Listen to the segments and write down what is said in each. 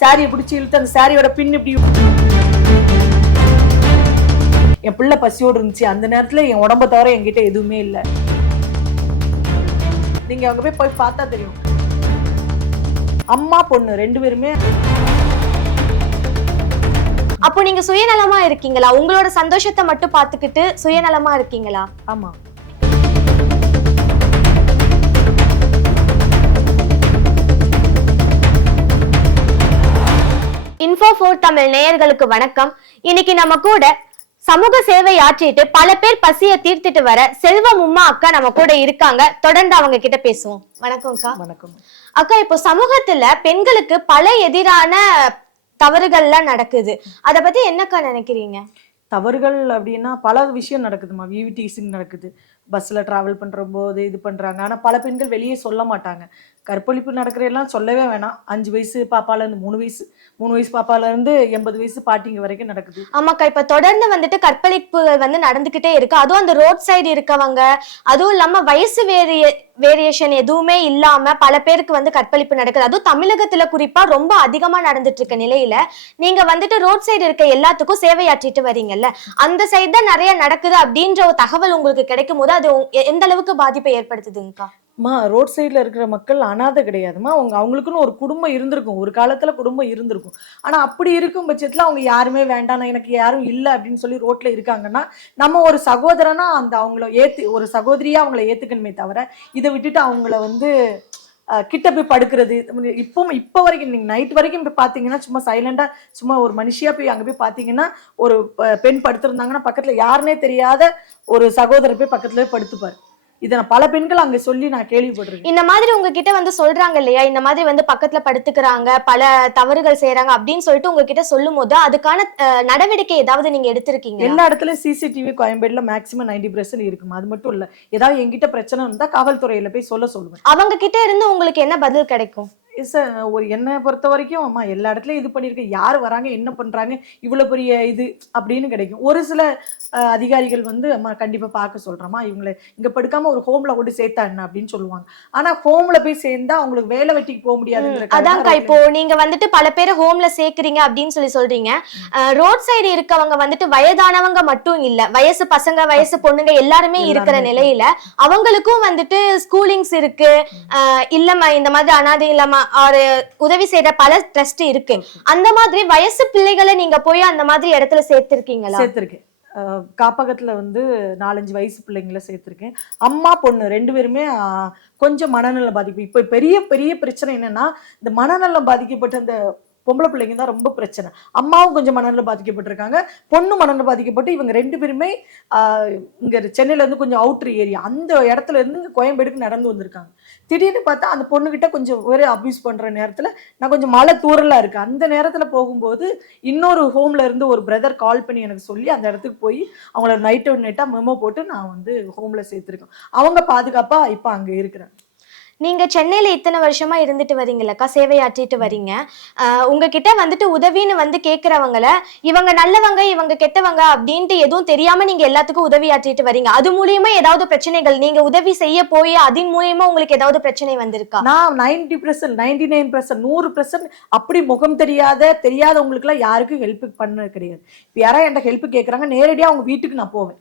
சாரியை பிடிச்சி இழுத்து அந்த சாரியோட பின் இப்படி என் பிள்ளை பசியோடு இருந்துச்சு. அந்த நேரத்துல என் உடம்ப தவிர என்கிட்ட எதுவுமே இல்லை. நீங்க அங்க போய் போய் பார்த்தா தெரியும். அம்மா பொண்ணு ரெண்டு பேருமே அப்போ நீங்க சுயநலமா இருக்கீங்களா? உங்களோட சந்தோஷத்தை மட்டும் பாத்துக்கிட்டு சுயநலமா இருக்கீங்களா? ஆமா. இன்ஃபோ ஃபோர் தமிழ் நேயர்களுக்கு வணக்கம். இன்னைக்கு நம்ம கூட சமூக சேவை ஆற்றிட்டு பல பேர் பசிய தீர்த்துட்டு வர செல்வம் உம்மா அக்கா நம்ம கூட இருக்காங்க. தொடர்ந்து அவங்க கிட்ட பேசுவோம். வணக்கம் அக்கா. வணக்கம். அக்கா இப்போ சமூகத்துல பெண்களுக்கு பல எதிரான தவறுகள்லாம் நடக்குது. அத பத்தி என்னக்கா நினைக்கிறீங்க? தவறுகள் அப்படின்னா பல விஷயம் நடக்குதுமா விவிடிசிங் நடக்குது. பஸ்ஸில் ட்ராவல் பண்ணுற போது இது பண்ணுறாங்க ஆனால் பல பெண்கள் வெளியே சொல்ல மாட்டாங்க. கற்பழிப்பு நடக்கிறதெல்லாம் சொல்லவே வேணாம். அஞ்சு வயசு பாப்பாலேருந்து மூணு வயசு மூணு வயசு பாப்பாலேருந்து எண்பது வயசு பாட்டிங்க வரைக்கும் நடக்குது. ஆமாக்கா இப்போ தொடர்ந்து வந்துட்டு கற்பழிப்புகள் வந்து நடந்துக்கிட்டே இருக்கு. அதுவும் அந்த ரோட் சைடு இருக்கவங்க அதுவும் இல்லாமல் வயசு வேரிய வேரியேஷன் எதுவுமே இல்லாம பல பேருக்கு வந்து கற்பழிப்பு நடக்குது. அதுவும் தமிழகத்துல குறிப்பா ரொம்ப அதிகமா நடந்துட்டு இருக்க நிலையில நீங்க வந்துட்டு ரோட் சைடு இருக்க எல்லாத்துக்கும் சேவையாற்றிட்டு வரீங்கல்ல. அந்த சைடு தான் நிறைய நடக்குது அப்படின்ற ஒரு தகவல் உங்களுக்கு கிடைக்கும் போது அது எந்த அளவுக்கு பாதிப்பை ஏற்படுத்துதுங்கக்கா மா ரோட் சைடில் இருக்கிற மக்கள் அனாதை கிடையாதுமா. அவங்க அவங்களுக்குன்னு ஒரு குடும்பம் இருந்திருக்கும். ஒரு காலத்தில் குடும்பம் இருந்திருக்கும். ஆனால் அப்படி இருக்கும் பட்சத்தில் அவங்க யாருமே வேண்டாம் எனக்கு யாரும் இல்லை அப்படின்னு சொல்லி ரோட்டில் இருக்காங்கன்னா நம்ம ஒரு சகோதரனா அந்த அவங்கள ஏற்று ஒரு சகோதரியாக அவங்கள ஏற்றுக்கணுமே தவிர இதை விட்டுட்டு அவங்கள வந்து கிட்ட போய் படுக்கிறது. இப்போ இப்போ வரைக்கும் நீங்கள் நைட் வரைக்கும் இப்போ பார்த்தீங்கன்னா சும்மா சைலண்டாக சும்மா ஒரு மனுஷியாக போய் அங்கே போய் பார்த்தீங்கன்னா ஒரு பெண் படுத்திருந்தாங்கன்னா பக்கத்தில் யாருன்னே தெரியாத ஒரு சகோதரர் போய் பக்கத்துல போய் படுத்துப்பார். இதை பல பெண்கள் அங்கே சொல்லி நான் கேள்விப்பட்டிருக்கேன். இந்த மாதிரி உங்ககிட்ட வந்து சொல்றாங்க இல்லையா? இந்த மாதிரி வந்து பக்கத்துல படுத்துக்கிறாங்க பல தவறுகள் செய்யறாங்க அப்படின்னு சொல்லிட்டு உங்ககிட்ட சொல்லும் போது அதுக்கான நடவடிக்கை ஏதாவது நீங்க எடுத்திருக்கீங்க எல்லா இடத்துலயும் சிசிடிவி கோயம்பேடுல மேக்ஸிமம் நைன்டி பர்சன்ட் இருக்குமா? அது மட்டும் இல்ல ஏதாவது என்கிட்ட பிரச்சனை இருந்தா காவல்துறையில போய் சொல்ல சொல்லுவேன். அவங்க கிட்ட இருந்து உங்களுக்கு என்ன பதில் கிடைக்கும்? இஸ் ஒரு என்னை பொறுத்த வரைக்கும் அம்மா எல்லா இடத்துலயும் இது பண்ணியிருக்கேன் யார் வராங்க என்ன பண்றாங்க இவ்வளவு பெரிய இது அப்படின்னு கிடைக்கும். ஒரு சில அதிகாரிகள் வந்து அம்மா கண்டிப்பா பார்க்க சொல்றேம்மா இவங்களை இங்க படுக்காம ஒரு ஹோம்ல கொண்டு சேர்த்தா என்ன அப்படின்னு சொல்லுவாங்க. ஆனா ஹோம்ல போய் சேர்ந்தா அவங்களுக்கு வேலை வெட்டிக்கு போக முடியாதுங்கிற அதான்க்கா இப்போ நீங்க வந்துட்டு பல பேரை ஹோம்ல சேர்க்கறீங்க அப்படின்னு சொல்லி சொல்றீங்க. ரோட் சைடு இருக்கவங்க வந்துட்டு வயதானவங்க மட்டும் இல்ல வயசு பசங்க வயசு பொண்ணுங்க எல்லாருமே இருக்கிற நிலையில அவங்களுக்கும் வந்துட்டு ஸ்கூலிங்ஸ் இருக்கு. இல்லம்மா இந்த மாதிரி அனாதை இல்லாம ஒரு உதவி செய்யற பல ட்ரஸ்ட் இருக்கு. அந்த மாதிரி வயசு பிள்ளைகளை நீங்க போய் அந்த மாதிரி இடத்துல சேர்த்திருக்கீங்களா? சேர்த்திருக்கேன். காப்பகத்தில் காப்பகத்துல வந்து நாலஞ்சு வயசு பிள்ளைங்கள சேர்த்திருக்கேன். அம்மா பொண்ணு ரெண்டு பேருமே கொஞ்சம் மனநல பாதிப்பு. இப்போ பெரிய பெரிய பிரச்சனை என்னன்னா இந்த மனநலம் பாதிக்கப்பட்ட அந்த பொம்பளை பிள்ளைங்க தான் ரொம்ப பிரச்சனை. அம்மாவும் கொஞ்சம் மனநில பாதிக்கப்பட்டிருக்காங்க. பொண்ணு மனநில பாதிக்கப்பட்டு இவங்க ரெண்டு பேருமே இங்கே இங்க சென்னையில இருந்து கொஞ்சம் அவுட்ரு ஏரியா அந்த இடத்துல இருந்து இங்கே கோயம்பேடுக்கு நடந்து வந்திருக்காங்க. திடீர்னு பார்த்தா அந்த பொண்ணுகிட்ட கொஞ்சம் வேற அபியூஸ் பண்ற நேரத்துல நான் கொஞ்சம் மழை தூரலா இருக்கு அந்த நேரத்துல போகும்போது இன்னொரு ஹோம்ல இருந்து ஒரு பிரதர் கால் பண்ணி எனக்கு சொல்லி அந்த இடத்துக்கு போய் அவங்கள நைட்டு நைட்டா மெமோ போட்டு நான் வந்து ஹோம்ல சேர்த்துருக்கேன். அவங்க பாதுகாப்பா இப்ப அங்க இருக்கிறேன் நீங்க சென்னையில இத்தனை வருஷமா இருந்துட்டு வரீங்களக்கா சேவையாற்றிட்டு வரீங்க. உங்ககிட்ட வந்துட்டு உதவின்னு வந்து கேக்குறவங்கள இவங்க நல்லவங்க இவங்க கெட்டவங்க அப்படின்ட்டு எதுவும் தெரியாம நீங்க எல்லாத்துக்கும் உதவியாற்றிட்டு வரீங்க. அது மூலியமா ஏதாவது பிரச்சனைகள் நீங்க உதவி செய்ய போய் அதன் மூலியமா உங்களுக்கு ஏதாவது பிரச்சனை வந்திருக்கா? நான் ninety percent ninety nine percent நூறு பர்சன்ட் அப்படி முகம் தெரியாத தெரியாதவங்களுக்குலாம் யாருக்கும் ஹெல்ப் பண்ண கிடையாது. இப்போ யாராவது என்கிட்ட ஹெல்ப் கேட்குறாங்க நேரடியாக அவங்க வீட்டுக்கு நான் போவேன்.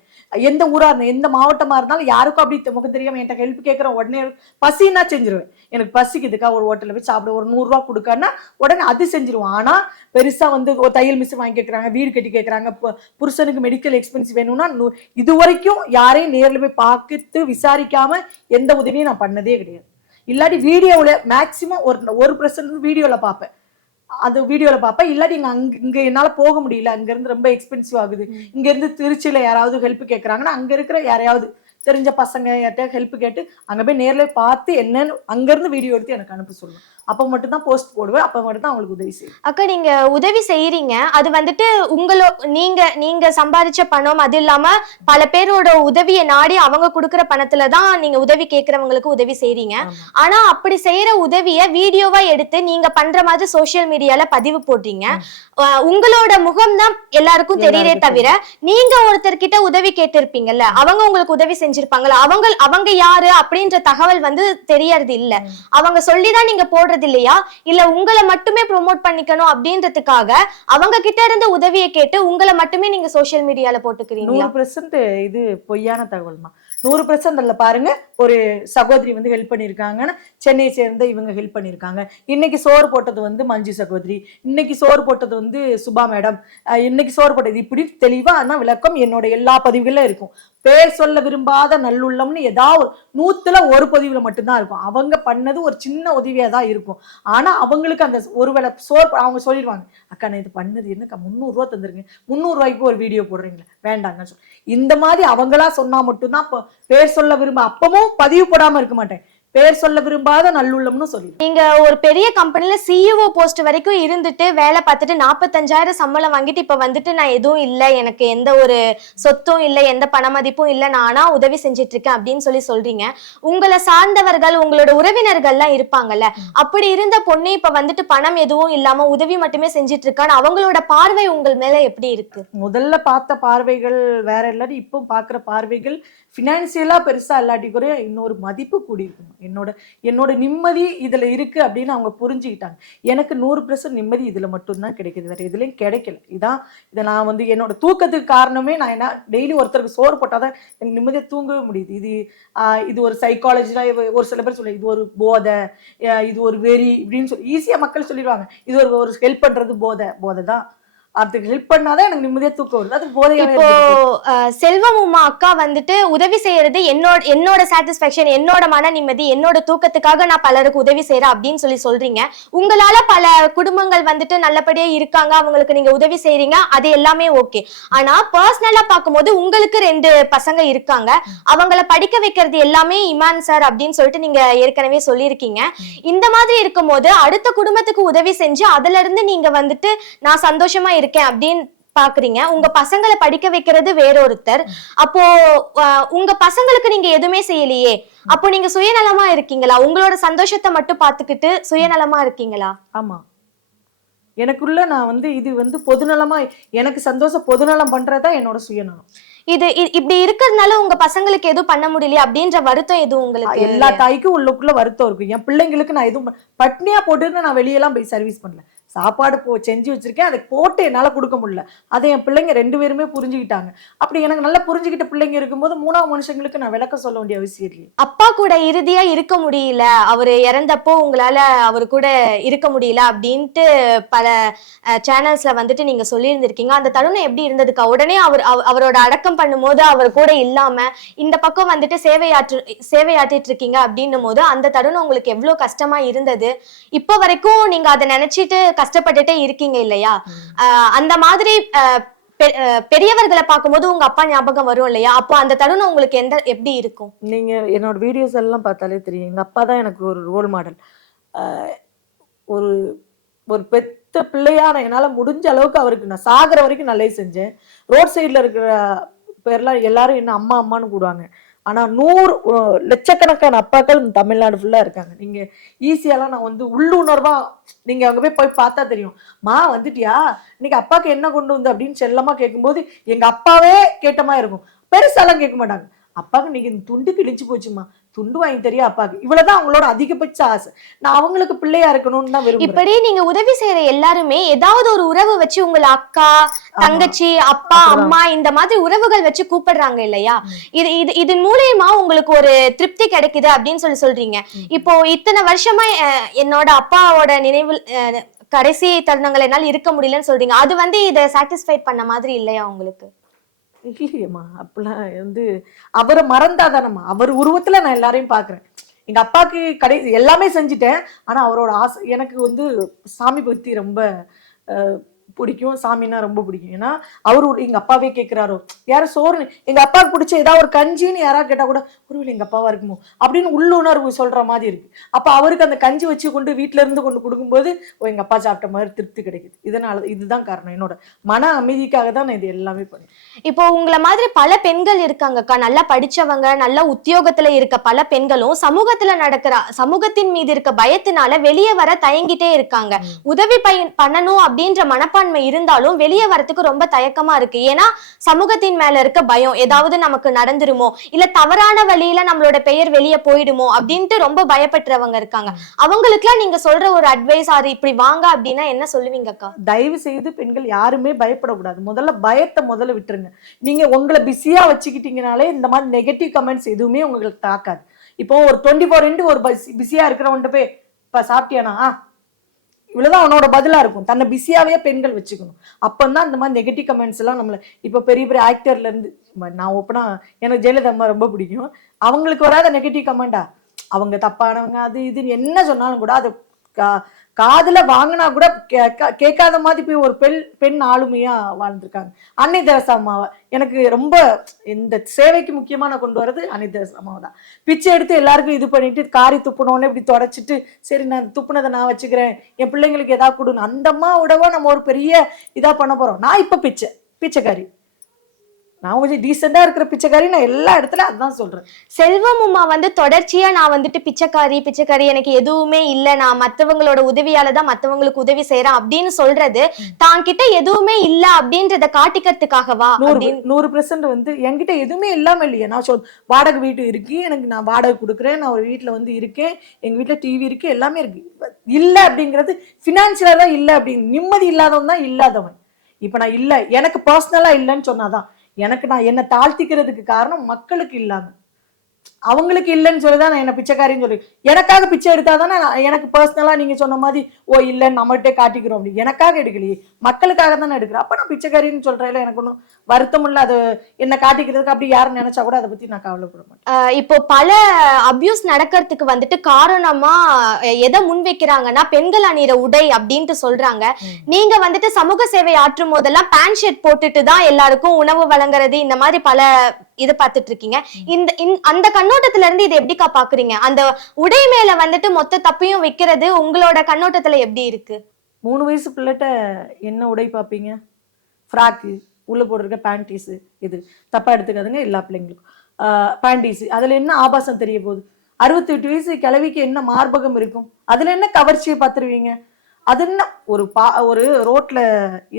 எந்த ஊரா இருந்தாலும் எந்த மாவட்டமா இருந்தாலும் யாருக்கும் அப்படி முகம் தெரியாம என்கிட்ட ஹெல்ப் கேட்குறேன் உடனே பசின்னா செஞ்சிருவேன். எனக்கு பசிக்குதுக்கா ஒரு ஹோட்டலில் போய் சாப்பிட ஒரு நூறுரூவா கொடுக்கன்னா உடனே அது செஞ்சிருவோம் ஆனா பெருசா வந்து தையல் மிஸ் வாங்கி கேட்குறாங்க வீடு கட்டி கேட்குறாங்க புருஷனுக்கு மெடிக்கல் எக்ஸ்பென்ஸ் வேணும்னா இது வரைக்கும் யாரையும் நேரில் போய் பார்த்து விசாரிக்காம எந்த உதவியும் நான் பண்ணதே கிடையாது. இல்லாட்டி வீடியோவில் மேக்ஸிமம் ஒரு ஒரு பர்சன்ட் வீடியோவில் பார்ப்பேன். அது வீடியோவில் பார்ப்பேன் இல்லாட்டி இங்கே அங்கே இங்கே என்னால் போக முடியல. அங்கேருந்து ரொம்ப எக்ஸ்பென்சிவ் ஆகுது. இங்கேருந்து திருச்சியில் யாராவது ஹெல்ப் கேட்குறாங்கன்னா அங்கே இருக்கிற யாரையாவது தெரிஞ்ச பசங்க யார்ட்டையா ஹெல்ப் கேட்டு அங்கே போய் நேரில் பார்த்து என்னன்னு அங்கேருந்து வீடியோ எடுத்து எனக்கு அனுப்ப சொல்லுவேன். அப்போ மட்டும்தான் போஸ்ட் போடுவேன் அப்போ மட்டும் தான் அவங்களுக்கு உதவி செய்வேன். அக்கா நீங்க உதவி செய்யறீங்க அது வந்துட்டு உங்களோ நீங்க நீங்க சம்பாதிச்ச பணம் அது இல்லாம பல பேரோட உதவியை நாடி அவங்க கொடுக்குற பணத்துல தான் நீங்க உதவி கேட்கறவங்களுக்கு உதவி செய்றீங்க. ஆமா. ஆனா அப்படி செய்யற உதவிய வீடியோவா எடுத்து நீங்க பண்ற மாதிரி சோஷியல் மீடியால பதிவு போடுறீங்க. அஹ் உங்களோட முகம் தான் எல்லாருக்கும் எல்லாருக்கும் தவிர நீங்க ஒருத்தர்கிட்ட உதவி கேட்டிருப்பீங்கல்ல அவங்க உங்களுக்கு உதவி செஞ்சிருப்பாங்கல்ல அவங்க அவங்க யாரு அப்படின்ற தகவல் வந்து தெரியறது இல்ல. அவங்க சொல்லிதான் நீங்க போடுற பண்றது இல்லையா? இல்ல உங்களை மட்டுமே ப்ரோமோட் பண்ணிக்கணும் அப்படின்றதுக்காக அவங்க கிட்ட இருந்து உதவியை கேட்டு உங்களை மட்டுமே நீங்க சோசியல் மீடியால போட்டுக்கிறீங்க நூறு பெர்சன்ட் இது பொய்யான தகவல்மா நூறு பெர்சன்ட் அதில் பாருங்க ஒரு சகோதரி வந்து ஹெல்ப் பண்ணியிருக்காங்கன்னு சென்னையை சேர்ந்த இவங்க ஹெல்ப் பண்ணியிருக்காங்க. இன்னைக்கு சோறு போட்டது வந்து மஞ்சு சகோதரி இன்னைக்கு சோறு போட்டது வந்து சுபா மேடம் இன்னைக்கு சோறு போட்டது இப்படி தெளிவா ஆனா விளக்கம் என்னோட எல்லா பதிவுகளிலும் இருக்கும். பேர் சொல்ல விரும்பாத நல்லுள்ளம்னு ஏதாவது ஒரு நூத்துல ஒரு பதிவுல மட்டும்தான் இருக்கும். அவங்க பண்ணது ஒரு சின்ன உதவியா தான் இருக்கும். ஆனா அவங்களுக்கு அந்த ஒருவேளை சோர் அவங்க சொல்லிடுவாங்க அக்கா நான் இது பண்ணது என்னக்கா முந்நூறுரூவா தந்துருங்க முந்நூறுரூவாய்க்கு ஒரு வீடியோ போடுறீங்களே வேண்டாங்கன்னு சொல்லி இந்த மாதிரி அவங்களா சொன்னா மட்டும்தான் இப்போ பேர் சொல்ல விரும்ப அப்பவும் பதிவு போடாம இருக்க மாட்டேன். பேர் சொல்ல விரும்பாத நல்லுள்ளம்னு சொல்லி நீங்க ஒரு பெரிய கம்பெனில சிஇஓ போஸ்ட் வரைக்கும் இருந்துட்டு வேலை பார்த்துட்டு நாற்பத்தஞ்சாயிரம் சம்பளம் வாங்கிட்டு இப்ப வந்துட்டு நான் எதுவும் இல்ல எனக்கு எந்த ஒரு சொத்தும் இல்ல எந்த பண மதிப்பும் இல்ல நானா உதவி செஞ்சுட்டு இருக்கேன் அப்படின்னு சொல்லி சொல்றீங்க. உங்களை சார்ந்தவர்கள் உங்களோட உறவினர்கள்லாம் இருப்பாங்கல்ல அப்படி இருந்த பொண்ணு இப்ப வந்துட்டு பணம் எதுவும் இல்லாம உதவி மட்டுமே செஞ்சுட்டு இருக்கான்னு அவங்களோட பார்வை உங்கள் மேல எப்படி இருக்கு? முதல்ல பார்த்த பார்வைகள் வேற இல்லாட்டி இப்போ பார்க்குற பார்வைகள் ஃபினான்சியலாக பெருசாக இல்லாட்டி கூட இன்னொரு மதிப்பு கூடியிருக்கும். என்னோட என்னோட நிம்மதி இதில் இருக்குது அப்படின்னு அவங்க புரிஞ்சுக்கிட்டாங்க. எனக்கு நூறு பர்சன்ட் நிம்மதி இதில் மட்டும்தான் கிடைக்குது. வேறு இதுலேயும் கிடைக்கல. இதான் இதை நான் வந்து என்னோட தூக்கத்துக்கு காரணமே நான் என்ன டெய்லி ஒருத்தருக்கு சோறு போட்டாதான் எனக்கு நிம்மதியாக தூங்கவே முடியுது. இது இது ஒரு சைக்காலஜிலாம் ஒரு சில பேர் சொல்ல இது ஒரு போதை இது ஒரு வெறி இப்படின்னு சொல்லி ஈஸியாக மக்கள் சொல்லிடுவாங்க. இது ஒரு ஒரு ஹெல்ப் பண்ணுறது போதை. போதை தான் அதுக்கு ஹெல்ப் பண்ணாதான் எனக்கு நிம்மதியா தூக்கம் வருது. அது போதையாவே இப்போ செல்வம் உமா அக்கா வந்துட்டு உதவி செய்யறது என்னோட என்னோட சாட்டிஸ்ஃபேக்ஷன் என்னோட மன நிம்மதி என்னோட தூக்கத்துக்காக நான் பலருக்கு உதவி செய்யறேன் அப்படின்னு சொல்லி சொல்றீங்க. உங்களால பல குடும்பங்கள் வந்துட்டு நல்லபடியா இருக்காங்க அவங்களுக்கு நீங்க உதவி செய்றீங்க அது எல்லாமே ஓகே ஆனா பர்சனலா பார்க்கும்போது உங்களுக்கு ரெண்டு பசங்க இருக்காங்க. அவங்கள படிக்க வைக்கிறது எல்லாமே இமான் சார் அப்படின்னு சொல்லிட்டு நீங்க ஏற்கனவே சொல்லியிருக்கீங்க. இந்த மாதிரி இருக்கும்போது அடுத்த குடும்பத்துக்கு உதவி செஞ்சு அதுல இருந்து நீங்க வந்துட்டு நான் சந்தோஷமா இருக்கேன் அப்படின்னு பாக்குறீங்க. உங்க பசங்களை படிக்க வைக்கிறது வேறொருத்தர். அப்போ அஹ், உங்க பசங்களுக்கு நீங்க எதுவுமே செய்யலையே. அப்போ நீங்க சுயநலமா இருக்கீங்களா? உங்களோட சந்தோஷத்தை மட்டும் பாத்துக்கிட்டு சுயநலமா இருக்கீங்களா? ஆமா. எனக்குள்ள நான் வந்து இது வந்து பொதுநலமா எனக்கு சந்தோஷம் பொதுநலம் பண்றதா என்னோட சுயநலம். இது இப்படி இருக்கிறதுனால உங்க பசங்களுக்கு எதுவும் பண்ண முடியலையே அப்படின்ற வருத்தம் எதுவும் உங்களுக்கு? எல்லா தாய்க்கும் உள்ளுக்குள்ள வருத்தம் இருக்கும் என் பிள்ளைங்களுக்கு நான் எதுவும் பட்னியா போட்டுன்னு நான் வெளியெல்லாம் போய் சர்வீஸ் பண்ணல. சாப்பாடு போ செஞ்சு வச்சிருக்கேன். அதை போட்டு என்னால கொடுக்க முடியல. அதை என் பிள்ளைங்க ரெண்டு பேருமே புரிஞ்சுக்கிட்டாங்க. அப்படி எனக்கு நல்லா புரிஞ்சுக்கிட்ட பிள்ளைங்க இருக்கும்போது மூணாவது மனுஷங்களுக்கு நான் விளக்க சொல்ல வேண்டிய அவசியம் இல்லை அப்பா கூட இறுதியா இருக்க முடியல. அவர் இறந்தப்போ உங்களால அவர் கூட இருக்க முடியல அப்படின்ட்டு பல சேனல்ஸ்ல வந்துட்டு நீங்க சொல்லியிருந்திருக்கீங்க. அந்த தருணம் எப்படி இருந்ததுக்கா? உடனே அவர் அவரோட அடக்கம் பண்ணும்போது அவர் கூட இல்லாம இந்த பக்கம் வந்துட்டு சேவையாற்று சேவையாற்றிட்டு இருக்கீங்க அப்படின்னும் போது அந்த தருணம் உங்களுக்கு எவ்வளவு கஷ்டமா இருந்தது? இப்போ வரைக்கும் நீங்கள் அதை நினைச்சிட்டு கஷ்டப்பட்டுட்டே இருக்கீங்க இல்லையா? அந்த மாதிரி பெரியவர்களை பார்க்கும்போது உங்க அப்பா ஞாபகம் வரும் இல்லையா? அப்போ அந்த தருணம் உங்களுக்கு எந்த எப்படி இருக்கும்? நீங்க என்னோட வீடியோஸ் எல்லாம் பார்த்தாலே தெரியும். எங்க அப்பா தான் எனக்கு ஒரு ரோல் மாடல் ஒரு ஒரு பெத்த பிள்ளையா நான் என்னால முடிஞ்ச அளவுக்கு அவருக்கு நான் சாகுற வரைக்கும் நல்லது செஞ்சேன். ரோட் சைடுல இருக்கிற பேர்லாம் எல்லாரும் என்ன அம்மா அம்மான்னு கூடுவாங்க. ஆனா நூறு லட்சக்கணக்கான அப்பாக்கள் இந்த தமிழ்நாடு ஃபுல்லா இருக்காங்க. நீங்க ஈஸியாலாம் நான் வந்து உள்ளுணர்வா நீங்க அங்க போய் போய் பார்த்தா தெரியும். மா வந்துட்டியா? இன்னைக்கு அப்பாக்கு என்ன கொண்டு வந்து? அப்படின்னு செல்லமாக கேட்கும்போது எங்க அப்பாவே கேட்டமா இருக்கும். பெருசாலாம் கேட்க மாட்டாங்க. அப்பாவுக்கு இன்னைக்கு இந்த துண்டு கிழிச்சு போச்சுமா துண்டு வாங்கி தெரியா அப்பாவுக்கு இவ்வளவுதான் அவங்களோட அதிகபட்ச ஆசை. நான் அவங்களுக்கு பிள்ளையா இருக்கணும்னு தான் விரும்புறேன். இப்படி நீங்க உதவி செய்யற எல்லாருமே ஏதாவது ஒரு உறவு வச்சு உங்களை அக்கா தங்கச்சி அப்பா. அம்மா இந்த மாதிரி உறவுகள் வச்சு கூப்பிடுறாங்க இல்லையா? இது இது இதன் மூலியமா உங்களுக்கு ஒரு திருப்தி கிடைக்குது அப்படின்னு சொல்லி சொல்றீங்க. இப்போ இத்தனை வருஷமா என்னோட அப்பாவோட நினைவில் கடைசி தருணங்கள் என்னால இருக்க முடியலன்னு சொல்றீங்க. அது வந்து இதை சாட்டிஸ்ஃபைட் பண்ண மாதிரி இல்லையா உங்களுக்கு? இல்லையம்மா அப்படிலாம் வந்து அவரை மறந்தாதானம்மா. அவர் உருவத்துல நான் எல்லாரையும் பார்க்கறேன். எங்க அப்பாவுக்கு கடை எல்லாமே செஞ்சுட்டேன். ஆனா அவரோட ஆசை எனக்கு வந்து சாமி பக்தி ரொம்ப அஹ், பிடிக்கும். சாமின்னா ரொம்ப பிடிக்கும். ஏன்னா அவர் ஒரு- எங்க அப்பாவே கேட்கிறாரோ யாரும் சோறு எங்க அப்பாவுக்கு பிடிச்ச ஏதாவது ஒரு கஞ்சின்னு யாராவது கேட்டா கூட ஒருவேளை எங்க அப்பாவா இருக்குமோ? அப்படின்னு உள்ளுணர்வு சொல்ற மாதிரி இருக்கு. அப்ப அவருக்கு அந்த கஞ்சி வச்சு கொண்டு வீட்ல இருந்து கொண்டு கொடுக்கும்போது ஓ எங்க அப்பா சாப்பிட்ட மாதிரி திருப்தி கிடைக்குது. இதனால இதுதான் காரணம். என்னோட மன அமைதிக்காக தான் நான் இது எல்லாமே பண்ணேன். இப்போ உங்களை மாதிரி பல பெண்கள் இருக்காங்கக்கா நல்லா படிச்சவங்க நல்ல உத்தியோகத்துல இருக்க பல பெண்களும் சமூகத்துல நடக்கிற சமூகத்தின் மீது இருக்க பயத்தினால வெளியே வர தயங்கிட்டே இருக்காங்க. உதவி பய பண்ணணும் அப்படின்ற மனப்ப மனப்பான்மை இருந்தாலும் வெளியே வரத்துக்கு ரொம்ப தயக்கமா இருக்கு. ஏன்னா சமூகத்தின் மேல இருக்க பயம் ஏதாவது நமக்கு நடந்துருமோ? இல்ல தவறான வழியில நம்மளோட பெயர் வெளியே போயிடுமோ? அப்படின்ட்டு ரொம்ப பயப்படுறவங்க இருக்காங்க. அவங்களுக்குலாம் நீங்க சொல்ற ஒரு அட்வைஸ் அது இப்படி வாங்க அப்படின்னா என்ன சொல்லுவீங்க அக்கா? தயவு செய்து பெண்கள் யாருமே பயப்படக்கூடாது. முதல்ல பயத்தை முதல்ல விட்டுருங்க. நீங்க உங்களை பிஸியா வச்சுக்கிட்டீங்கனாலே இந்த மாதிரி நெகட்டிவ் கமெண்ட்ஸ் எதுவுமே உங்களுக்கு தாக்காது. இப்போ ஒரு டுவெண்ட்டி ஃபோர் இன்ட்டு ஒரு பிஸியா இருக்கிறவன்ட்டு போய் இப்ப சாப்பிட்டியானா இவ்வளவுதான் அவனோட பதிலா இருக்கும். தன்னை பிஸியாவே பெண்கள் வச்சுக்கணும். அப்பந்தான் இந்த மாதிரி நெகட்டிவ் கமெண்ட்ஸ் எல்லாம் நம்மள இப்ப பெரிய பெரிய ஆக்டர்ல இருந்து நான் ஓப்பனா எனக்கு ஜெயலலிதா அம்மா ரொம்ப பிடிக்கும். அவங்களுக்கு வராத நெகட்டிவ் கமெண்டா அவங்க தப்பானவங்க அது இதுன்னு என்ன சொன்னாலும் கூட அது காதில் வாங்கினா கூட கேட்காத மாதிரி போய் ஒரு பெண் பெண் ஆளுமையாக வாழ்ந்திருக்காங்க. அன்னை தெரசா அம்மாவை எனக்கு ரொம்ப இந்த சேவைக்கு முக்கியமாக நான் கொண்டு வர்றது அன்னை தெரசா அம்மாவை தான். பிச்சை எடுத்து எல்லாருக்கும் இது பண்ணிட்டு காரி துப்புனோன்னு இப்படி தொடச்சிட்டு சரி நான் துப்புனதை நான் வச்சுக்கிறேன் என் பிள்ளைங்களுக்கு எதாவது கொடுன்னு அந்த அம்மாவோடவா நம்ம ஒரு பெரிய இதாக பண்ண போகிறோம் நான் இப்போ பிச்சை பிச்சைக்காரி. நான் கொஞ்சம் டீசெண்டா இருக்கிற பிச்சைக்காரி நான் எல்லா இடத்துல அதான் சொல்றேன். செல்வம் உமா வந்து தொடர்ச்சியா நான் வந்துட்டு பிச்சைக்காரி பிச்சைக்காரி எனக்கு எதுவுமே இல்ல. நான் மத்தவங்களோட உதவியால தான் மத்தவங்களுக்கு உதவி செய்யறேன் அப்படின்னு சொல்றது தான் கிட்ட எதுவுமே இல்ல அப்படின்றத காட்டிக்கிறதுக்காகவா நூறு அப்படின்னு பெர்சன்ட் வந்து என்கிட்ட எதுவுமே இல்லாம இல்லையே. நான் சொல் வாடகை வீட்டு இருக்கு எனக்கு நான் வாடகை கொடுக்குறேன் நான் ஒரு வீட்ல வந்து இருக்கேன் எங்க வீட்ல டிவி இருக்கு எல்லாமே இருக்கு. இல்ல அப்படிங்கிறது ஃபினான்சியலா தான் இல்ல அப்படிங்க நிம்மதி இல்லாதவன் தான் இல்லாதவன். இப்ப நான் இல்ல எனக்கு பர்சனலா இல்லைன்னு சொன்னாதான். எனக்கு நான் என்ன தாழ்த்திக்கிறதுக்கு காரணம் மக்களுக்கு இல்லாம. அவங்களுக்கு இல்லைன்னு சொல்லி தான் நான் என்ன பிச்சைக்காரின்னு சொல்லி. எனக்காக பிச்சை எடுத்தால் தானே எனக்கு பர்சனலா நீங்க சொன்ன மாதிரி ஓ இல்லைன்னு நம்மகிட்டே காட்டிக்கிறோம் அப்படி எனக்காக எடுக்கலையே. மக்களுக்காக தானே எடுக்கிறேன். அப்ப நான் பிச்சைக்காரின்னு சொல்றேன் எனக்கு ஒன்றும் வருத்தம் இல்லை அது என்ன காட்டிக்கிறதுக்கு அப்படி யாரும் நினைச்சா கூட அதை பத்தி நான் கவலைப்பட மாட்டேன். இப்போ பல அபியூஸ் நடக்கிறதுக்கு வந்துட்டு காரணமா எதை முன்வைக்கிறாங்கன்னா பெண்கள் அணிகிற உடை அப்படின்ட்டு சொல்றாங்க. நீங்க வந்துட்டு சமூக சேவை ஆற்றும் போதெல்லாம் பேண்ட் ஷர்ட் போட்டுட்டு தான் எல்லாருக்கும் உணவு வழங்குறது இந்த மாதிரி பல இது பார்த்துட்டு இருக்கீங்க. இந்த இந்த- அந்த கண்ணோட்டத்துல இருந்து இது எப்படிக்கா பாக்குறீங்க அந்த உடை மேல வந்துட்டு மொத்த தப்பையும் வைக்கிறது உங்களோட கண்ணோட்டத்துல எப்படி இருக்கு? மூணு வயசு பிள்ளைகிட்ட என்ன உடை பார்ப்பீங்க? ஃப்ராக்கு. உள்ள போட்டிருக்க பேண்டீஸு இது. தப்பா எடுத்துக்காதுங்க எல்லா பிள்ளைங்களுக்கும். பேண்டீஸு அதுல என்ன ஆபாசம் தெரிய போகுது? அறுபத்தி எட்டு வயசு கிழவிக்கு என்ன மார்பகம் இருக்கும்? அதுல என்ன கவர்ச்சியை பார்த்துருவீங்க? அது என்ன ஒரு பா ஒரு ரோட்ல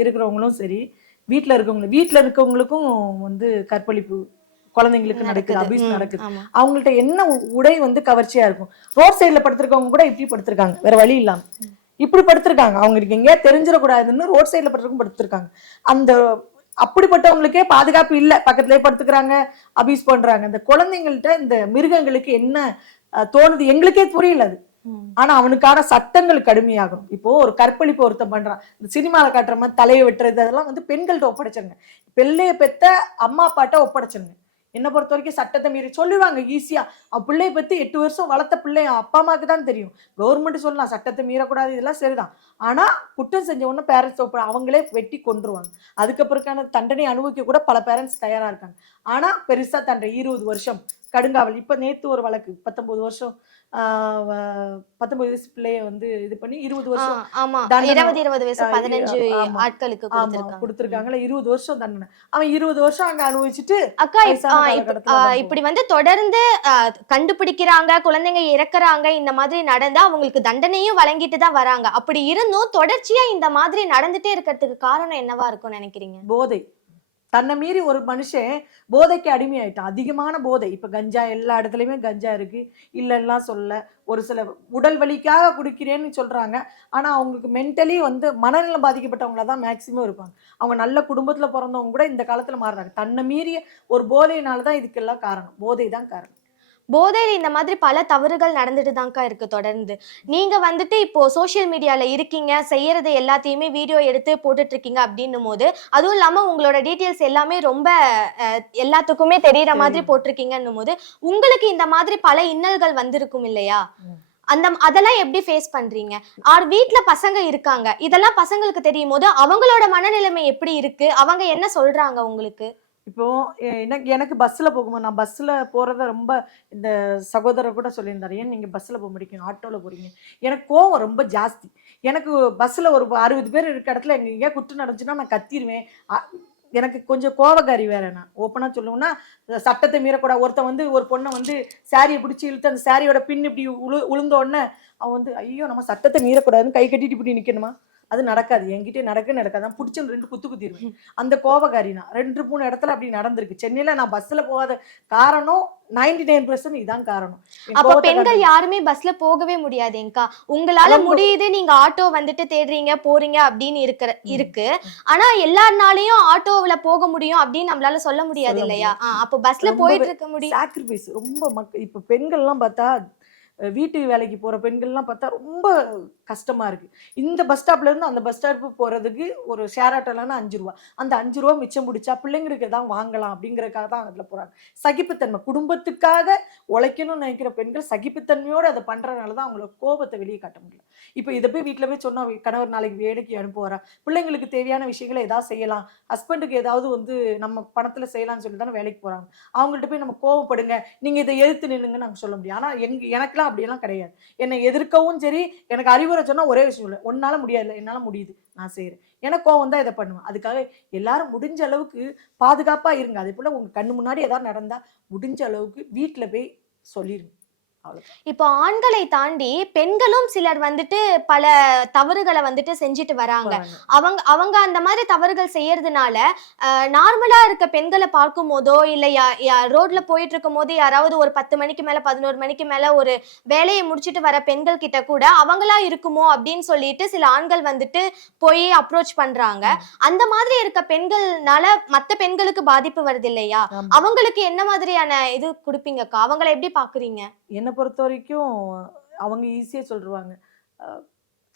இருக்கிறவங்களும் சரி வீட்ல இருக்கவங்க வீட்ல இருக்கவங்களுக்கும் வந்து கற்பழிப்பு குழந்தைங்களுக்கு நடக்குது. அபியூஸ் நடக்குது. அவங்கள்ட்ட என்ன உடை வந்து கவர்ச்சியா இருக்கும்? ரோட் சைடுல படுத்திருக்கவங்க கூட இப்படி படுத்திருக்காங்க வேற வழி இல்லாம. இப்படி படுத்திருக்காங்க. அவங்களுக்கு எங்கேயா தெரிஞ்சிடக்கூடாதுன்னு ரோட் சைடுல படுத்திருக்கும் படுத்திருக்காங்க. அந்த அப்படிப்பட்டவங்களுக்கே பாதுகாப்பு இல்ல. பக்கத்துலயே படுத்துக்கிறாங்க அபியூஸ் பண்றாங்க. இந்த குழந்தைங்கள்ட்ட இந்த மிருகங்களுக்கு என்ன தோணுது எங்களுக்கே புரியல அது. ஆனா அவனுக்கான சட்டங்கள் கடுமையாகும். இப்போ ஒரு கற்பழிப்பு ஒருத்தன் பண்றான். இந்த சினிமால காட்டுற மாதிரி தலையை வெட்டுறது அதெல்லாம் வந்து பெண்கள்கிட்ட ஒப்படைச்சிருங்க. பிள்ளைய பெத்த அம்மா அப்பாட்ட ஒப்படைச்சிருங்க. என்ன பொறுத்த வரைக்கும் சட்டத்தை மீறி சொல்லுவாங்க ஈஸியா அவன் பிள்ளைய பத்தி எட்டு வருஷம் வளர்த்த பிள்ளைய அப்பா அம்மாவுக்கு தான் தெரியும். கவர்மெண்ட் சொல்லலாம் சட்டத்தை மீறக்கூடாது இதெல்லாம் சரிதான். ஆனா குற்றம் செஞ்ச உடனே பேரண்ட்ஸ் ஒப்ப அவங்களே வெட்டி கொண்டுருவாங்க அதுக்கப்புறக்கான தண்டனை அனுபவிக்க கூட பல பேரண்ட்ஸ் தயாரா இருக்காங்க. ஆனா பெருசா தண்டனை இருபது வருஷம். கடுங்காவல். இப்ப நேத்து ஒரு வழக்கு பத்தொன்பது வருஷம் பத்தொன்பது வயசு பிள்ளைய வந்து இது பண்ணி இருபது வருஷம் ஆமா. இருபது இருபது வயசு பதினஞ்சு. ஆட்களுக்கு கொடுத்துருக்காங்கல்ல இருபது வருஷம் தண்டனை. அவன் இருபது வருஷம் அங்க அனுபவிச்சுட்டு அக்கா இப்படி வந்து தொடர்ந்து கண்டுபிடிக்கிறாங்க குழந்தைங்க இறக்குறாங்க இந்த மாதிரி நடந்தா அவங்களுக்கு தண்டனையும் வழங்கிட்டு தான் வராங்க. அப்படி இருந்தும் தொடர்ச்சியா இந்த மாதிரி நடந்துட்டே இருக்கிறதுக்கு காரணம் என்னவா இருக்கும்னு நினைக்கிறீங்க? போதை. தன்னை மீறி ஒரு மனுஷன் போதைக்கு அடிமையாயிட்டான். அதிகமான போதை. இப்போ கஞ்சா எல்லா இடத்துலையுமே கஞ்சா இருக்கு. இல்லைன்னா சொல்ல. ஒரு சில உடல் வலிக்காக குடிக்கிறேன்னு சொல்கிறாங்க ஆனால் அவங்களுக்கு மென்டலி வந்து மனநலம் பாதிக்கப்பட்டவங்கள தான் மேக்சிமம் இருப்பாங்க. அவங்க நல்ல குடும்பத்தில் பிறந்தவங்க கூட இந்த காலத்தில் மாறுறாங்க. தன்னை மீறிய ஒரு போதையினால தான் இதுக்கெல்லாம் காரணம். போதை தான் காரணம். போதையில இந்த மாதிரி பல தவறுகள் நடந்துட்டு தான்க்கா இருக்கு தொடர்ந்து. நீங்க வந்துட்டு இப்போ சோஷியல் மீடியால இருக்கீங்க செய்யறது எல்லாத்தையுமே வீடியோ எடுத்து போட்டுட்டு இருக்கீங்க அப்படின்னும் போது அதுவும் இல்லாம உங்களோட டீட்டெயில்ஸ் எல்லாமே ரொம்ப எல்லாத்துக்குமே தெரியற மாதிரி. போட்டிருக்கீங்கன்னும் போது உங்களுக்கு இந்த மாதிரி பல இன்னல்கள் வந்திருக்கும் இல்லையா. அந்த அதெல்லாம் எப்படி ஃபேஸ் பண்றீங்க? ஆர் வீட்ல பசங்க இருக்காங்க. இதெல்லாம் பசங்களுக்கு தெரியும் போது அவங்களோட மனநிலைமை எப்படி இருக்கு? அவங்க என்ன சொல்றாங்க உங்களுக்கு? இப்போ எனக்கு எனக்கு பஸ்ஸில் போகும்போது நான் பஸ்ஸில் போகிறத ரொம்ப இந்த சகோதரர் கூட சொல்லியிருந்தாரு. ஏன் நீங்கள் பஸ்ஸில் போக முடியும் ஆட்டோவில் போகிறீங்க எனக்கு கோவம் ரொம்ப ஜாஸ்தி. எனக்கு பஸ்ஸில் ஒரு அறுபது பேர் இருக்க இடத்துல எங்கள் எங்கேயா குற்றம் நடந்துச்சுன்னா நான் கத்திடுவேன் எனக்கு கொஞ்சம் கோவக்காரி வேற நான். ஓப்பனாக சொல்லுவேன்னா சட்டத்தை மீறக்கூடாது ஒருத்தன் வந்து ஒரு பொண்ணை வந்து சாரியை பிடிச்சி இழுத்து அந்த சாரியோட பின் இப்படி உழு உளுந்த உடனே அவன் வந்து ஐயோ நம்ம சட்டத்தை மீறக்கூடாதுன்னு கை கட்டிட்டு இப்படி நிற்கணுமா அது நடக்காது. என்கிட்ட நடக்க நடக்காது நான் பிடிச்சு ரெண்டு குத்து குத்திடுவேன் அந்த கோபக்காரி நான் ரெண்டு மூணு இடத்துல அப்படி நடந்திருக்கு. சென்னையில நான் பஸ்ல போகாத காரணம் நைன்டி நைன் பர்சன்ட் இதான் காரணம். அப்ப பெண்கள் யாருமே பஸ்ல போகவே முடியாதுங்கக்கா உங்களால முடியுது நீங்க ஆட்டோ வந்துட்டு தேடுறீங்க போறீங்க அப்படின்னு இருக்கிற இருக்கு. ஆனா எல்லாருனாலயும் ஆட்டோவுல போக முடியும் அப்படின்னு நம்மளால சொல்ல முடியாது இல்லையா? அப்போ பஸ்ல போயிட்டு இருக்க முடியும். சாக்ரிஃபைஸ் ரொம்ப மக்க இப்போ பெண்கள்லாம் பார்த்தா வீட்டு வேலைக்கு போகிற பெண்கள்லாம் பார்த்தா ரொம்ப கஷ்டமாக இருக்குது இந்த பஸ் ஸ்டாப்லேருந்து அந்த பஸ் ஸ்டாப்பு போகிறதுக்கு ஒரு ஷேர் ஆட்டோலன்னா அஞ்சு ரூபா. அந்த அஞ்சு ரூபா மிச்சம் பிடிச்சா பிள்ளைங்களுக்கு தான் வாங்கலாம் அப்படிங்கறதுக்காக தான் அதில் போகிறாங்க சகிப்புத்தன்மை குடும்பத்துக்காக உழைக்கணும்னு நினைக்கிற பெண்கள் சகிப்புத்தன்மையோடு அதை பண்ணுறதுனால தான் அவங்களோட கோபத்தை வெளியே காட்ட முடியல. இப்போ இதை போய் வீட்டில் போய் சொன்னால் கணவர் நாளைக்கு வேலைக்கு அனுப்புவாரா பிள்ளைங்களுக்கு தேவையான விஷயங்களை ஏதாவது செய்யலாம். ஹஸ்பண்டுக்கு ஏதாவது வந்து நம்ம பணத்தில் செய்யலாம்னு சொல்லி தானே வேலைக்கு போகிறாங்க அவங்கள்ட்ட போய் நம்ம கோவப்படுங்க. நீங்கள் இதை எதிர்த்து நின்னுங்க நாங்கள் சொல்ல முடியும். ஆனால் எங்கள் எனக்கெல்லாம் அப்படியெல்லாம் கிடையாது. என்னை எதிர்க்கவும் சரி எனக்கு அறிவுரை சொன்னா ஒரே விஷயம் இல்லை உன்னால முடியாது என்னால முடியுது. நான் செய்யறேன் எனக்கு கோவம் தான் இதை பண்ணுவேன். அதுக்காக எல்லாரும் முடிஞ்ச அளவுக்கு பாதுகாப்பா இருங்க. அதே போல உங்க கண்ணு முன்னாடி ஏதாவது நடந்தா முடிஞ்ச அளவுக்கு வீட்டுல போய் சொல்லிருங்க. இப்போ ஆண்களை தாண்டி பெண்களும் சிலர் வந்துட்டு பல தவறுகளை வந்துட்டு செஞ்சுட்டு வராங்க. அவங்க அவங்க அந்த மாதிரி தவறுகள் செய்யறதுனால நார்மலா இருக்க பெண்களை பார்க்கும் போதோ இல்ல ரோட்ல போயிட்டு இருக்கும் போது யாராவது ஒரு பத்து மணிக்கு மேல பதினோரு மணிக்கு மேல ஒரு வேலையை முடிச்சிட்டு வர பெண்கள் கிட்ட கூட அவங்களா இருக்குமோ அப்படின்னு சொல்லிட்டு சில ஆண்கள் வந்துட்டு போய் அப்ரோச் பண்றாங்க. அந்த மாதிரி இருக்க பெண்கள்னால மத்த பெண்களுக்கு பாதிப்பு வருது இல்லையா. அவங்களுக்கு என்ன மாதிரியான இது கொடுப்பீங்கக்கா? அவங்கள எப்படி பாக்குறீங்க? என்னை பொறுத்த வரைக்கும் அவங்க ஈஸியா சொல்லிருவாங்க அஹ்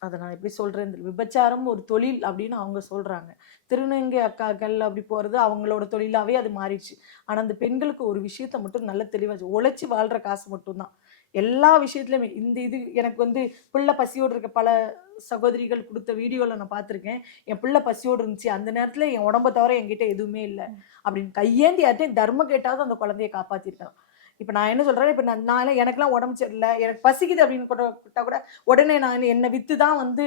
அதை நான் எப்படி சொல்றேன்? தெரியல. விபச்சாரம் ஒரு தொழில் அப்படின்னு அவங்க சொல்றாங்க. திருநங்கை அக்காக்கள் அப்படி போறது அவங்களோட தொழிலாவே அது மாறிடுச்சு. ஆனா அந்த பெண்களுக்கு ஒரு விஷயத்த மட்டும் நல்ல தெளிவாச்சு உழைச்சி வாழ்ற காசு மட்டும்தான். எல்லா விஷயத்துலையுமே இந்த இது எனக்கு வந்து பிள்ளை பசியோடு இருக்க பல சகோதரிகள் கொடுத்த வீடியோவில் நான் பார்த்துருக்கேன். என் பிள்ளை பசியோடு இருந்துச்சு. அந்த நேரத்தில் என் உடம்ப தவிர என்கிட்ட எதுவுமே இல்லை. அப்படின்னு கையேந்தி யார்ட்டையும் தர்மம் கேட்டாவது அந்த குழந்தைய காப்பாற்றிருக்கலாம் இப்போ நான் என்ன சொல்கிறேன் இப்போ நான் நான் எனக்குலாம் உடம்பு சரியில்லை எனக்கு பசிக்குது அப்படின்னு கூட விட்டா கூட உடனே நான் என்னை விற்று தான் வந்து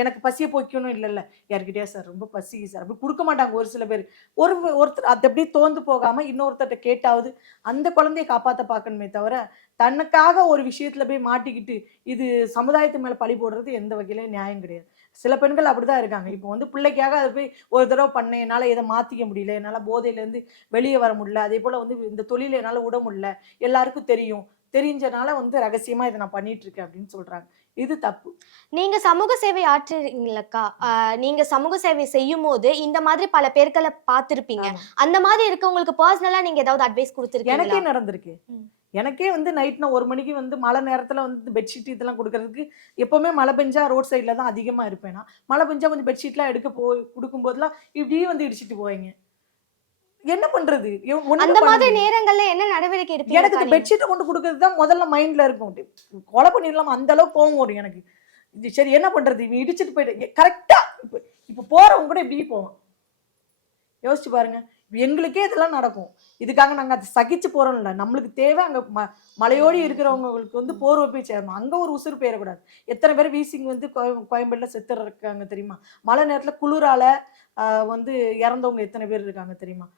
எனக்கு பசியை போய்க்கணும் இல்லைல்ல. யார்கிட்டயா சார் ரொம்ப பசிக்கு சார். அப்படி கொடுக்க மாட்டாங்க ஒரு சில பேர். ஒரு ஒருத்தர் அது அப்படியே தோந்து போகாமல் இன்னொருத்தர்கிட்ட கேட்டாவது அந்த குழந்தைய காப்பாற்ற பார்க்கணுமே தவிர தனக்காக ஒரு விஷயத்தில் போய் மாட்டிக்கிட்டு இது சமுதாயத்து மேலே பழி போடுறது எந்த வகையிலையும் நியாயம் கிடையாது. சில பெண்கள் அப்படிதான் இருக்காங்க. இப்போ வந்து பிள்ளைக்காக அதை போய் ஒரு தடவை பண்ணேன் என்னால இதை மாத்திக்க முடியல என்னால போதையில இருந்து வெளியே வர முடியல அதே போல வந்து இந்த தொழிலை என்னால விட முடியல எல்லாருக்கும் தெரியும். தெரிஞ்சனால வந்து ரகசியமா இதை நான் பண்ணிட்டு இருக்கேன் அப்படின்னு சொல்றாங்க. இது தப்பு. நீங்க சமூக சேவை ஆற்றுறீங்களக்கா? நீங்க சமூக சேவை செய்யும் போது இந்த மாதிரி பல பேர்களை பார்த்திருப்பீங்க. அந்த மாதிரி இருக்கவங்களுக்கு பர்சனலா நீங்க ஏதாவது அட்வைஸ் கொடுத்துருக்கீங்களா? எனக்கே நடந்திருக்கு. எனக்கே வந்து நைட் நான் ஒரு மணிக்கு வந்து மழை நேரத்துல வந்து பெட்ஷீட் இதெல்லாம் கொடுக்கறதுக்கு எப்பவுமே மழை பெஞ்சா ரோட் சைடில் தான் அதிகமா இருப்பேன்? நான் மழை பெஞ்சா கொஞ்சம் பெட்ஷீட்லாம் எடுக்க போ கொடுக்கும்போதெல்லாம் இப்படியே வந்து இடிச்சிட்டு போவீங்க. என்ன பண்றது? அந்த மாதிரி. நேரங்கள்ல என்ன நடவடிக்கை எனக்கு இந்த எடுப்பீங்க பெட்ஷீட்டை கொண்டு கொடுக்கறது தான் முதல்ல மைண்ட்ல இருக்கும். கொலை பண்ணிடலாமா? அந்த அளவுக்கு கோவம் வரும் எனக்கு. சரி என்ன பண்றது? இவன் இடிச்சிட்டு போயிட்டு கரெக்டா இப்போ இப்போ போறவங்க கூட இப்படி போவான். யோசிச்சு பாருங்க. எங்களுக்கே இதெல்லாம் நடக்கும். இதுக்காக நாங்கள் அதை சகிச்சு போகிறோம் இல்லை நம்மளுக்கு தேவை அங்கே ம மலையோடி இருக்கிறவங்களுக்கு வந்து போர்வை போய் சேரணும். அங்கே ஒரு உசுறு போயிடக்கூடாது எத்தனை பேர் வீசிங் வந்து கோயம் கோயம்பேடுல இருக்காங்க தெரியுமா? மழை நேரத்தில் குளிரால வந்து இறந்தவங்க எத்தனை பேர் இருக்காங்க தெரியுமா?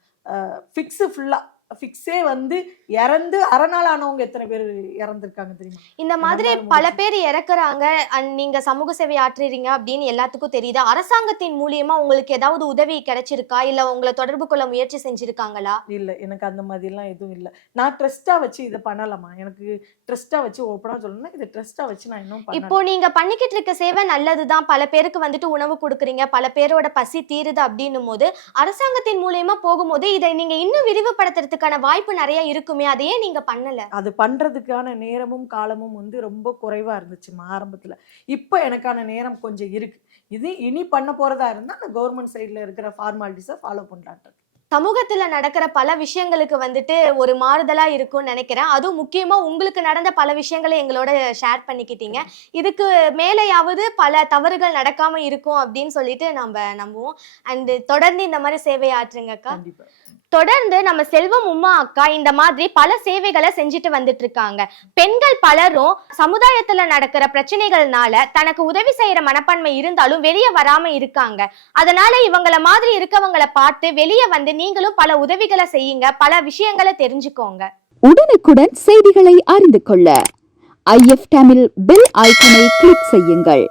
ஃபிக்ஸு ஃபுல்லாக ஃபிக்ஸே வந்து இறந்து அரை நாள் ஆனவங்க எத்தனை பேர் இறந்துருக்காங்க தெரியுமா? இந்த மாதிரி பல. பேர் இறக்குறாங்க. and நீங்க சமூக சேவை ஆற்றுறீங்க அப்படின்னு எல்லாத்துக்கும் தெரியுது. அரசாங்கத்தின் மூலியமா உங்களுக்கு ஏதாவது உதவி கிடைச்சிருக்கா? இல்ல உங்களை தொடர்பு கொள்ள முயற்சி செஞ்சிருக்காங்களா? இல்ல எனக்கு அந்த மாதிரிலாம் எதுவும் இல்ல. நான் ட்ரஸ்டா வச்சு இதை பண்ணலாமா? எனக்கு ட்ரஸ்டா வச்சு ஓப்பனா சொல்லணும்னா இதை ட்ரஸ்டா வச்சு நான் இன்னும் இப்போ நீங்க பண்ணிக்கிட்டு இருக்க சேவை நல்லதுதான். பல பேருக்கு வந்துட்டு உணவு கொடுக்குறீங்க. பல பேரோட பசி தீருது அப்படின்னும் போது அரசாங்கத்தின் மூலியமா போகும்போது இதை நீங்க இன்னும் விரிவுபடுத்துறதுக்கான வாய்ப்பு நிறைய இருக்குமே அதையே நீங்க பண்ணல. அது பண்றதுக்கான நேரமும் காலமும் வந்து ரொம்ப குறைவா இருந்துச்சுமா ஆரம்பத்துல. இப்போ எனக்கான நேரம் கொஞ்சம் இருக்கு. இது இனி பண்ண போறதா இருந்தா நான் கவர்மெண்ட் சைடுல இருக்கிற ஃபார்மாலிட்டிஸை ஃபாலோ பண்ணலான்ட்டு சமூகத்துல நடக்கிற பல விஷயங்களுக்கு வந்துட்டு ஒரு மாறுதலா இருக்கும்னு நினைக்கிறேன். அதுவும் முக்கியமா உங்களுக்கு நடந்த பல விஷயங்களை எங்களோட ஷேர் பண்ணிக்கிட்டீங்க. இதுக்கு மேலேயாவது பல தவறுகள் நடக்காம இருக்கும் அப்படின்னு சொல்லிட்டு நம்ம நம்புவோம். அண்ட் தொடர்ந்து இந்த மாதிரி சேவை ஆற்றுங்கக்கா. தொடர்ந்து நம்ம செல்வம் உமா அக்கா இந்த மாதிரி பல சேவைகளை செஞ்சுட்டு வந்துட்டு இருக்காங்க பெண்கள் பலரும் சமுதாயத்துல நடக்கிற பிரச்சனைகள்னால தனக்கு உதவி செய்யற மனப்பான்மை இருந்தாலும் வெளியே வராம இருக்காங்க. அதனால இவங்கள மாதிரி இருக்கவங்களை பார்த்து வெளியே வந்து நீங்களும் பல உதவிகளை செய்யுங்க. பல விஷயங்களை தெரிஞ்சுக்கோங்க. உடனுக்குடன் செய்திகளை அறிந்து கொள்ள. ஐஎஃப் தமிழ் பெல் ஐக்கனை கிளிக் செய்யுங்கள்.